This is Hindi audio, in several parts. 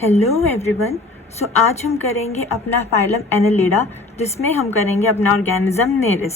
Hello everyone. सो आज हम करेंगे अपना फाइलम एनालिडा, जिसमें हम करेंगे अपना ऑर्गेनिज्म नेरिस।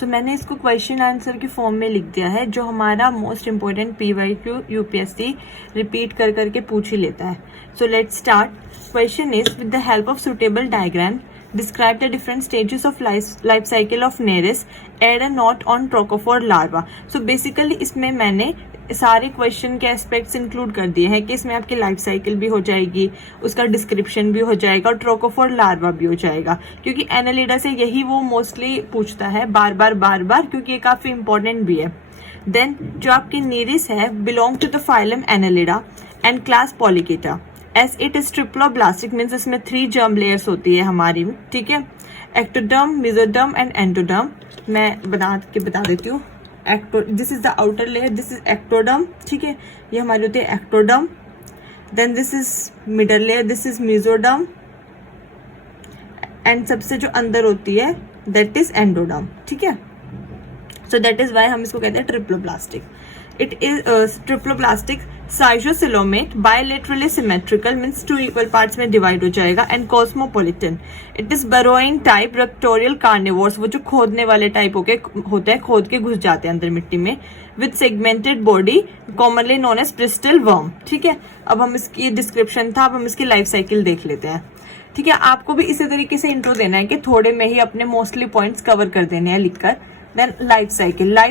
सो मैंने इसको क्वेश्चन आंसर के फॉर्म में लिख दिया है, जो हमारा most important PYQ UPSC repeat कर करके पूछ ही लेता है। So let's start. Question is, with the help of suitable diagram describe the different stages of life cycle of Nereis, add a note on Trochophore larva। so basically इसमें मैंने सारे क्वेश्चन के एस्पेक्ट्स इंक्लूड कर दिए हैं कि इसमें आपकी लाइफ साइकिल भी हो जाएगी, उसका डिस्क्रिप्शन भी हो जाएगा और ट्रोकोफोर लार्वा भी हो जाएगा, क्योंकि एनालिडा से यही वो मोस्टली पूछता है बार बार, क्योंकि ये काफी इंपॉर्टेंट भी है। देन जो आपकी नेरिस है belong to the phylum Annelida and class Polychaeta, as it is triploblastic, means इसमें 3 जर्म लेयर्स होती है हमारी, ठीक है। Ectoderm, mesoderm and endoderm. मैं बता देती हूँ। This is the outer layer, this is ectoderm, ठीक है, ये हमारी होती है ectoderm. Then this is middle layer, this is mesoderm, and सबसे जो अंदर होती है दैट इज एंडोडर्म, ठीक है। सो दैट इज वाई हम इसको कहते हैं triploblastic. It is triploblastic schizocoelomate, bilaterally symmetrical, means 2 equal parts में डिवाइड हो जाएगा, and cosmopolitan. It is burrowing type raptorial carnivores, वो जो खोदने वाले टाइप होते हैं, खोद के घुस जाते हैं अंदर मिट्टी में, with segmented body, commonly known as bristle worm, ठीक है। अब हम इसकी डिस्क्रिप्शन था, अब हम इसकी लाइफ साइकिल देख लेते हैं, ठीक है। आपको भी इसी तरीके से इंट्रो देना है कि थोड़े में ही अपने मोस्टली पॉइंट्स कवर कर देने हैं लिखकर। देन लाइफ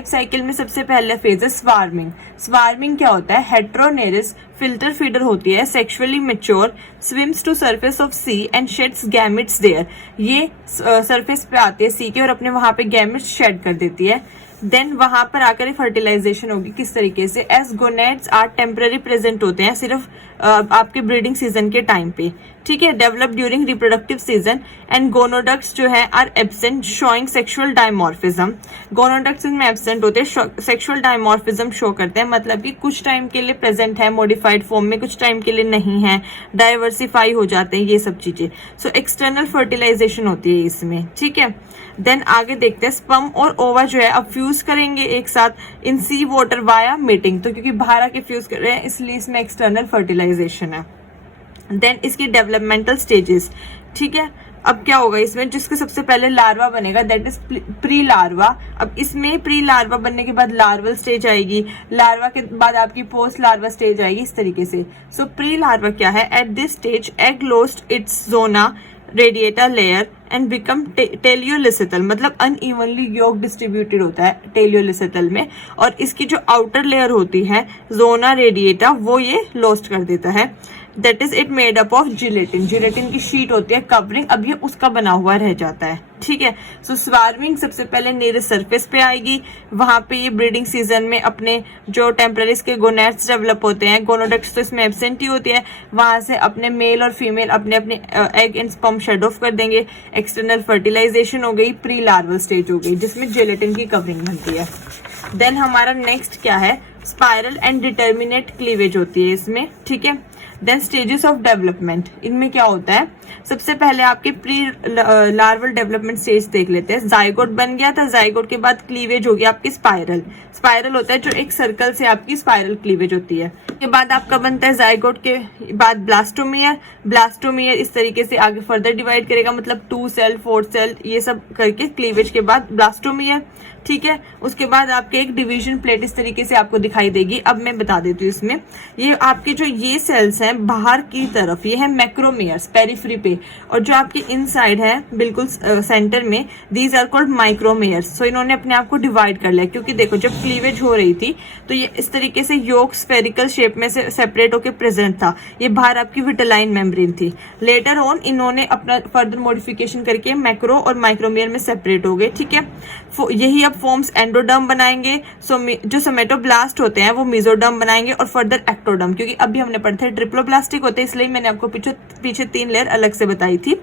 साइकिल में सबसे पहले फेज है स्वार्मिंग। स्वार्मिंग क्या होता है? हेट्रोनेरिस फिल्टर फीडर होती है, sexually mature, swims to surface of sea and sheds gametes there. ये सरफेस पे आती है सी के और अपने वहां पे गैमेट्स शेड कर देती है। देन वहां पर आकर फर्टिलाइजेशन होगी। किस तरीके से? As gonads are temporary present होते हैं सिर्फ आपके ब्रीडिंग सीजन के टाइम पे, ठीक है, develop during reproductive season, and gonoducts जो है are absent showing sexual dimorphism. Gonoducts इनमें एब्सेंट होते हैं, सेक्सुअल डायमॉर्फिज्म शो करते हैं, मतलब कि कुछ टाइम के लिए प्रेजेंट है मॉडिफाइड फॉर्म में, कुछ टाइम के लिए नहीं है, डाइवर्सिफाई हो जाते हैं, ये सब चीजें। सो एक्सटर्नल फर्टिलाइजेशन होती है इसमें, ठीक है। देन आगे देखते हैं स्पर्म और ओवा जो है अब फ्यूज करेंगे एक साथ इन सी वाटर वाया मीटिंग, तो क्योंकि बाहर आके फ्यूज कर रहे हैं इसलिए इसमें एक्सटर्नल फर्टिलाइजेशन है। देन इसकी डेवलपमेंटल स्टेजेस, ठीक है। अब क्या होगा इसमें? जिसके सबसे पहले लार्वा बनेगा दैट इज प्री लार्वा। अब इसमें प्री लार्वा बनने के बाद लार्वल स्टेज आएगी, लार्वा के बाद आपकी पोस्ट लार्वा स्टेज आएगी, इस तरीके से। सो प्री लार्वा क्या है? At this stage egg lost its zona radiata layer and become telolecithal, मतलब अनइवनली योग डिस्ट्रीब्यूटेड होता है टेलियोलिसिटल में, और इसकी जो आउटर लेयर होती है जोना रेडिएटा वो ये लॉस्ट कर देता है। That is it made up of gelatin, gelatin की शीट होती है कवरिंग, अब ये उसका बना हुआ रह जाता है, ठीक है। सो स्वार्मिंग सबसे पहले नेरिस सरफेस पे आएगी, वहां पे ये ब्रीडिंग सीजन में अपने जो टेम्पररीज के गोनेड्स डेवलप होते हैं, गोनोडक्ट्स तो इसमें एब्सेंट ही होती है, वहां से अपने मेल और फीमेल अपने अपने egg and sperm shed off कर देंगे। एक्सटर्नल फर्टिलाइजेशन हो गई, प्री लार्वल स्टेज हो गई जिसमें जेलेटिन की कवरिंग बनती है। देन हमारा नेक्स्ट क्या है? स्पाइरल एंड डिटर्मिनेट क्लीवेज होती है इसमें, ठीक है। देन स्टेजेस ऑफ डेवलपमेंट, इनमें क्या होता है? सबसे पहले आपके प्री लार्वल डेवलपमेंट स्टेज देख लेते हैं। जाइगोट बन गया था, जाइगोट के बाद क्लीवेज हो गया आपकी स्पाइरल। स्पाइरल होता है जो एक सर्कल से आपकी स्पाइरल क्लीवेज होती है। उसके बाद आपका बनता है जाइगोट के बाद ब्लास्टोमियर। ब्लास्टोमियर इस तरीके से आगे फर्दर डिवाइड करेगा, मतलब 2 सेल 4 सेल ये सब करके क्लीवेज के बाद ब्लास्टोमियर, ठीक है। उसके बाद आपके एक डिवीजन प्लेट इस तरीके से आपको दिखाई देगी। अब मैं बता देती हूँ इसमें, ये आपके जो ये सेल्स हैं बाहर की तरफ ये है मैक्रोमियर्स पेरिफेरी पे, और जो आपके इनसाइड है बिल्कुल सेंटर में दीज आर कॉल्ड माइक्रोमियर्स। सो इन्होंने अपने आप को डिवाइड कर लिया, क्योंकि देखो जब क्लीवेज हो रही थी तो ये इस तरीके से योग स्फेरिकल शेप में से सेपरेट होकर प्रेजेंट था, ये बाहर आपकी विटेलाइन मेम्ब्रेन थी। लेटर ऑन इन्होंने अपना फर्दर मॉडिफिकेशन करके मैक्रो और माइक्रोमियर में सेपरेट हो गए, ठीक है। यही अब फॉर्म्स एंडोडर्म बनाएंगे। सो जो सोमेटोब्लास्ट होते हैं वो मेसोडर्म बनाएंगे और फर्दर एक्टोडर्म, क्योंकि अभी हमने पढ़ा था ट्रिप्लोब्लास्टिक होते हैं इसलिए मैंने आपको पीछे 3 लेयर अलग से बताई थी।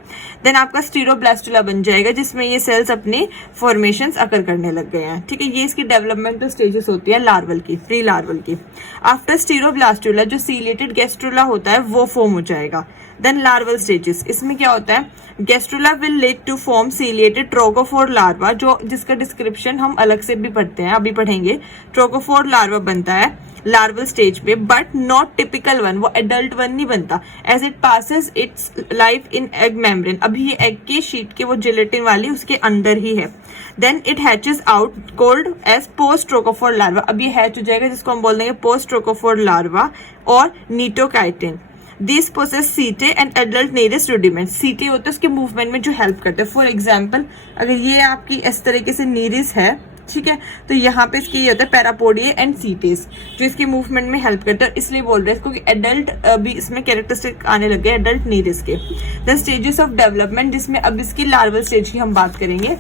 देन आपका स्टीरोब्लास्टुला बन जाएगा जिसमें ये सेल्स अपनी फॉर्मेशंस अकर करने लग गए हैं, ठीक है। ये इसकी डेवलपमेंटल स्टेजेस होती है लार्वल की, प्री लार्वल की। आफ्टर स्टीरोब्लास्टुला जो सीलेटेड गैस्ट्रुला होता है वो फॉर्म हो जाएगा। देन लार्वल स्टेजेस, इसमें क्या होता है? Gastrula will lead to form ciliated trochophore larva, जो जिसका डिस्क्रिप्शन हम अलग से भी पढ़ते हैं, अभी पढ़ेंगे। ट्रोकोफोर लार्वा बनता है लार्वल स्टेज पे, बट नॉट टिपिकल वन, वो एडल्ट वन नहीं बनता, as it passes its life in egg membrane, अभी ये एग की शीट के वो जिलेटिन वाली उसके अंदर ही है। Then it hatches out called as post trochophore larva, अब ये हैच हो जाएगा जिसको हम बोल देंगे पोस्ट ट्रोकोफोर लार्वा और नीटोकाइटिन। दिस पोसेस सीटे एंड एडल्ट नेरिस रुडिमेंट, सीटे होते हैं उसके मूवमेंट में जो हेल्प करते हैं। फॉर एग्जाम्पल अगर ये आपकी इस तरीके से नेरिस है, ठीक है, तो यहाँ पे इसके ये होता है पैरापोडिया एंड सीटेस जो इसकी मूवमेंट में हेल्प करते हैं, इसलिए बोल रहे हैं क्योंकि एडल्ट भी इसमें कैरेक्टरिस्टिक आने लगे एडल्ट नेरिस के। द स्टेजेस ऑफ डेवलपमेंट, जिसमें अब इसकी लार्वल स्टेज की हम बात करेंगे।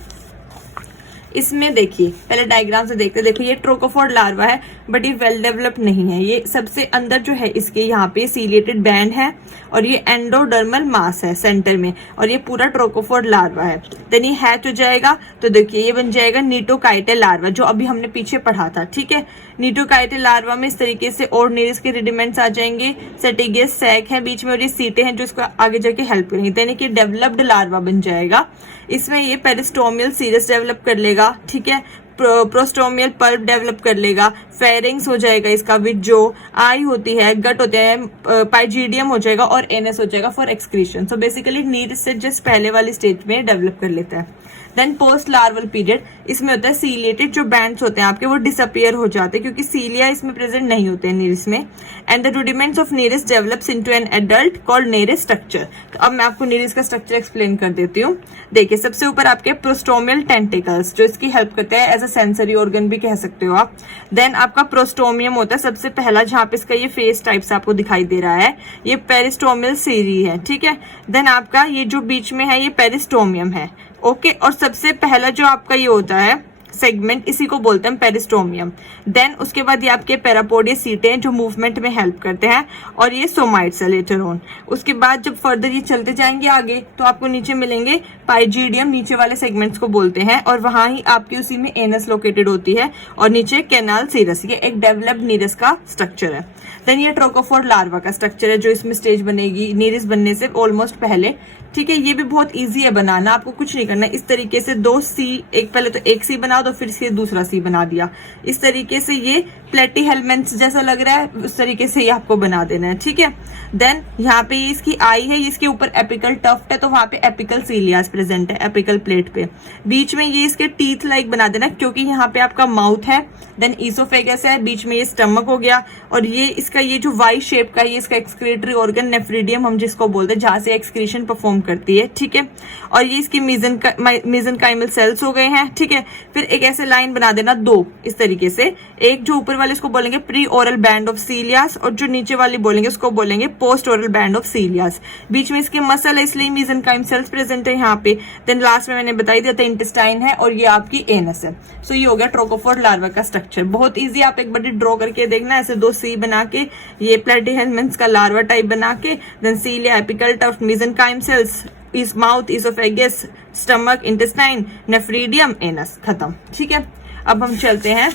इसमें देखिए पहले डायग्राम से देखते, देखो ये ट्रोकोफोर लार्वा है बट ये वेल डेवलप्ड नहीं है, ये सबसे अंदर जो है इसके यहाँ पे सीलिएटेड बैंड है और ये एंडोडर्मल मास है सेंटर में, और ये पूरा ट्रोकोफोर लार्वा है। देन ये हैच हो जाएगा तो देखिए ये बन जाएगा नीटोकाइटे लार्वा जो अभी हमने पीछे पढ़ा था, ठीक है। नीटोकाइटे लार्वा में इस तरीके से और नेरिस के रिडिमेंट्स आ जाएंगे, सेटिगियस सैक है बीच में और ये सीटे हैं जो इसको आगे जाके हेल्प करेंगे। देन ये डेवलप्ड लार्वा बन जाएगा, इसमें ये पेरिस्टोमियल सीरस डेवलप कर लेगा, ठीक है, प्रोस्टोमियल पल्प डेवलप कर लेगा, फेरिंग्स हो जाएगा इसका विद जो आई होती है, गट होते हैं, पाइजीडियम हो जाएगा और एनएस हो जाएगा for excretion. So basically need से जस्ट पहले वाली स्टेज में डेवलप कर लेता है। देन पोस्ट लार्वल पीरियड, इसमें होता है सीलिएटेड जो बैंड्स होते हैं आपके वो डिसअपियर हो जाते हैं क्योंकि सीलिया इसमें प्रेजेंट नहीं होते हैं नीरिस में। And the rudiments of Nereis develops into an adult called Nereis structure. तो अब मैं आपको नीरिस का स्ट्रक्चर एक्सप्लेन कर देती हूँ। देखिए सबसे ऊपर आपके प्रोस्टोमियल टेंटिकल्स जो इसकी हेल्प करते हैं, एज अ सेंसरी ऑर्गन भी कह सकते हो आप। देन आपका प्रोस्टोमियम होता है सबसे पहला, जहां पे इसका ये फेस टाइप से आपको दिखाई दे रहा है, ये पेरिस्टोमियल सीरी है, ठीक है। देन आपका ये जो बीच में है ये पेरिस्टोमियम है, ओके। और सबसे पहला जो आपका ये होता है सेगमेंट, इसी को बोलते हैं पेरिस्टोमियम। देन उसके बाद ये आपके पैरापोडिया सीटे हैं जो मूवमेंट में हेल्प करते हैं, और ये सोमाइट्स है लेटर ऑन। उसके बाद जब फर्दर ये चलते जाएंगे आगे तो आपको नीचे मिलेंगे पाइजीडियम, नीचे वाले सेगमेंट्स को बोलते हैं, और वहां ही आपकी उसी में एनस लोकेटेड होती है, और नीचे कैनाल सीरस, ये एक डेवलप्ड नीरस का स्ट्रक्चर है। देन ये ट्रोकोफोर लार्वा का स्ट्रक्चर है जो इसमें स्टेज बनेगी नीरिस बनने से ऑलमोस्ट पहले, ठीक है। ये भी बहुत इजी है बनाना, आपको कुछ नहीं करना है। इस तरीके से दो सी, एक पहले तो एक सी बना दो फिर से दूसरा सी बना दिया, इस तरीके से ये प्लेटी हेलमेंट्स जैसा लग रहा है उस तरीके से ये आपको बना देना है, ठीक है। देन यहाँ पे ये इसकी आई है, इसके ऊपर एपिकल टफ्ट है तो वहां पे एपिकल सीलियास प्रेजेंट है एपिकल प्लेट पे। बीच में ये इसके टीथ लाइक बना देना क्योंकि यहाँ पे आपका माउथ है। देन ईसोफेगस है, बीच में ये स्टमक हो गया, और ये इसका ये जो वाई शेप का ये इसका एक्सक्रीटरी ऑर्गन नेफ्रिडियम हम जिसको बोलते हैं, जहां से एक्सक्रीशन परफॉर्म करती है, ठीक है। और ये इसकी मेसेनकाइमल सेल्स हो गए हैं, ठीक है। फिर एक ऐसे लाइन बना देना दो इस तरीके से, एक जो ऊपर वाले उसको बोलेंगे pre oral band of cilias, और जो नीचे वाली बोलेंगे उसको बोलेंगे post oral band of cilias. बीच में इसके मसल है इसलिए मेसेनकाइम सेल्स प्रेजेंट है यहाँ पे। देन लास्ट में मैंने बताई दिया था इंटेस्टाइन है, और ये आपकी एनस है। सो ये हो गया ट्रोकोफोर लार्वा का स्ट्रक्चर, बहुत इजी। आप एक बार ड्रॉ करके देखना, ऐसे दो सी बना के, ये प्लेटिहेलमेंट्स का लार्वा टाइप बना के, then cilia, apical tuft, mesenchyme cells, इस mouth, oesophagus, stomach, intestine, nephridium, anus, खत्म, ठीक है। अब हम चलते हैं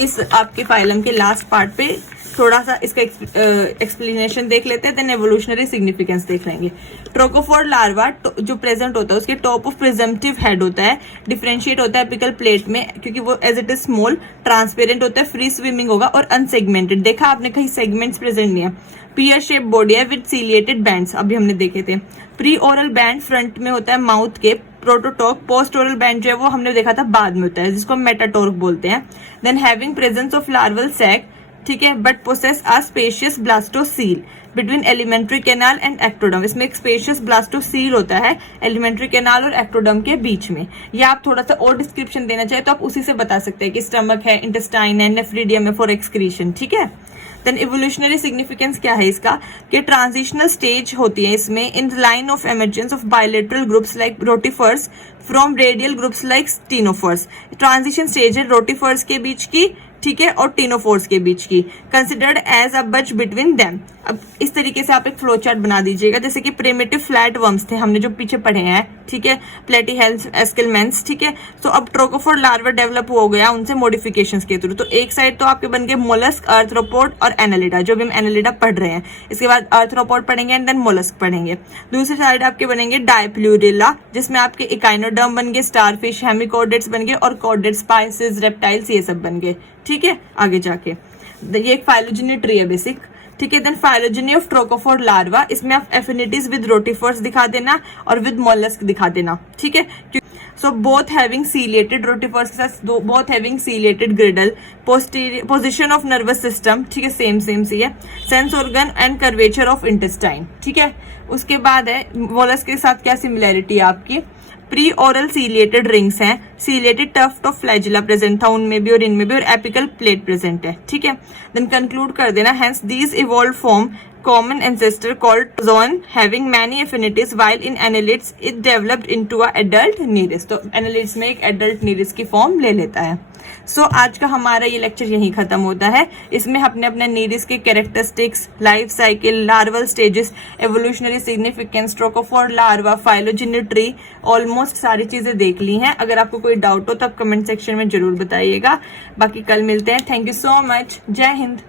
इस आपके फाइलम के लास्ट पार्ट पे, थोड़ा सा इसका एक्सप्लेनेशन देख लेते हैं, देन एवोल्यूशनरी सिग्निफिकेंस देख लेंगे। ट्रोकोफोर लार्वा जो प्रेजेंट होता है उसके टॉप ऑफ प्रिजम्पटिव हेड होता है, डिफरेंशिएट होता है एपिकल प्लेट में क्योंकि वो as it is small, transparent होता है, फ्री स्विमिंग होगा और अनसेगमेंटेड। देखा आपने कहीं सेगमेंट्स प्रेजेंट नहीं है। पियर शेप बॉडी है विद सीलिएटेड बैंड्स, अभी हमने देखे थे। प्री ओरल बैंड फ्रंट में होता है माउथ के, प्रोटोटॉक। पोस्ट ओरल बैंड जो है वो हमने देखा था बाद में होता है जिसको मेटाटॉर्क बोलते हैं। Then having presence of larval sac, ठीक है, but possess a spacious blastocoel between alimentary canal and ectoderm. इसमें एक स्पेशियस ब्लास्टोसील होता है एलिमेंट्री कैनाल और एक्टोडम के बीच में। या आप थोड़ा सा और डिस्क्रिप्शन देना चाहे तो आप उसी से बता सकते हैं कि स्टमक है, इंटेस्टाइन है, नेफ्रीडियम है फॉर एक्सक्रीशन, ठीक है। देन इवोल्यूशनरी सिग्निफिकेंस क्या है इसका, कि ट्रांजिशनल स्टेज होती है इसमें in line of emergence of bilateral groups like rotifers from radial groups like ctenophores. Transition stage है रोटिफर्स के बीच की, ठीक है, और टीनोफोर्स के बीच की, कंसिडर्ड एज अ बच बिटवीन देम। अब इस तरीके से आप एक फ्लो चार्ट बना दीजिएगा, जैसे कि प्रिमिटिव फ्लैट वर्म्स थे हमने जो पीछे पढ़े हैं, ठीक है, प्लेटीहेल्स, एस्किलमेंस, ठीक है। तो अब ट्रोकोफोर लार्वा डेवलप हो गया उनसे मॉडिफिकेशंस के थ्रू। तो एक साइड तो आपके बन गए मोलस्क, आर्थ्रोपोड और एनालिडा, जो भी हम एनालिडा पढ़ रहे हैं। इसके बाद आर्थ्रोपोड पढ़ेंगे एंड देन मोलस्क पढ़ेंगे। दूसरी साइड आपके बनेंगे डायप्लूरिला, जिसमें आपके इकाइनोडर्म बन गए, स्टारफिश, हेमिकोडेट्स बन गए और कोडेट्स, स्पाइसेस, रेप्टाइल्स, ये सब बन गए, ठीक है, आगे जाके। ये एक फाइलोजेनी ट्री है बेसिक, ठीक है। Then phylogeny of trochophore larva, इसमें आप एफिनिटीज विद रोटिफर्स दिखा देना और विद मोलस्क दिखा देना, ठीक है। So both having ciliated, rotifers के साथ both having ciliated ग्रिडल, position of nervous system, ठीक है, सेम सी है, sense organ and curvature of intestine, ठीक है। उसके बाद है मोलस्क के साथ क्या सिमिलैरिटी है आपकी, प्री ओरल सीलिएटेड रिंग्स हैं, ciliated tuft of flagella present था उनमें भी और इनमें भी, और एपिकल प्लेट प्रेजेंट है, ठीक है। देन कंक्लूड कर देना, hence these evolve form common ancestor called zoon having many affinities, while in annelids it developed into a adult nereis। तो annelids में एक adult nereis की फॉर्म ले लेता है। सो आज का हमारा ये लेक्चर यहीं खत्म होता है। इसमें अपने अपने nereis के characteristics, life cycle, larval stages, evolutionary significance, trochophore larva, phylogeny tree, almost सारी चीजें देख ली हैं। अगर आपको कोई डाउट हो तो आप कमेंट सेक्शन में जरूर बताइएगा। बाकी कल मिलते हैं। Thank you so much. जय हिंद।